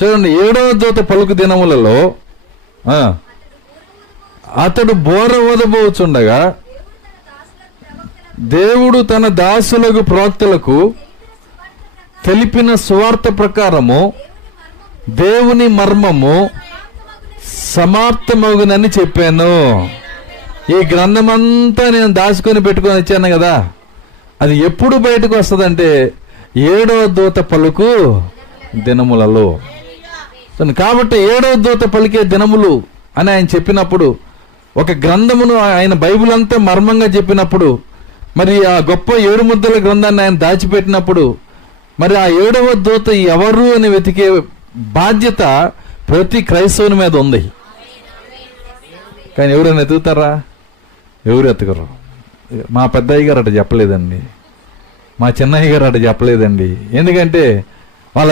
చూడండి, 7వ దూత పలుకు దినములలో అతడు బోర ఊదబోచుండగా దేవుడు తన దాసులకు ప్రవక్తలకు తెలిపిన సువార్త ప్రకారము దేవుని మర్మము సమాప్తమగునని చెప్పాను. ఈ గ్రంథమంతా నేను దాచుకొని పెట్టుకొని వచ్చాను కదా, అది ఎప్పుడు బయటకు వస్తుందంటే 7వ దూత పలుకు దినములలో. కాబట్టి 7వ దూత పలికే దినములు అని ఆయన చెప్పినప్పుడు, ఒక గ్రంథమును ఆయన బైబిల్ అంతా మర్మంగా చెప్పినప్పుడు, మరి ఆ గొప్ప 7 ముద్దల గ్రంథాన్ని ఆయన దాచిపెట్టినప్పుడు, మరి ఆ 7వ దూత ఎవరు అని వెతికే బాధ్యత ప్రతి క్రైస్తవుని మీద ఉంది. కానీ ఎవరైనా ఎతుకుతారా? ఎవరు ఎత్తుకరు. మా పెద్దయ్య గారు అట చెప్పలేదండి, మా చిన్నయ్య గారు అట చెప్పలేదండి. ఎందుకంటే వాళ్ళ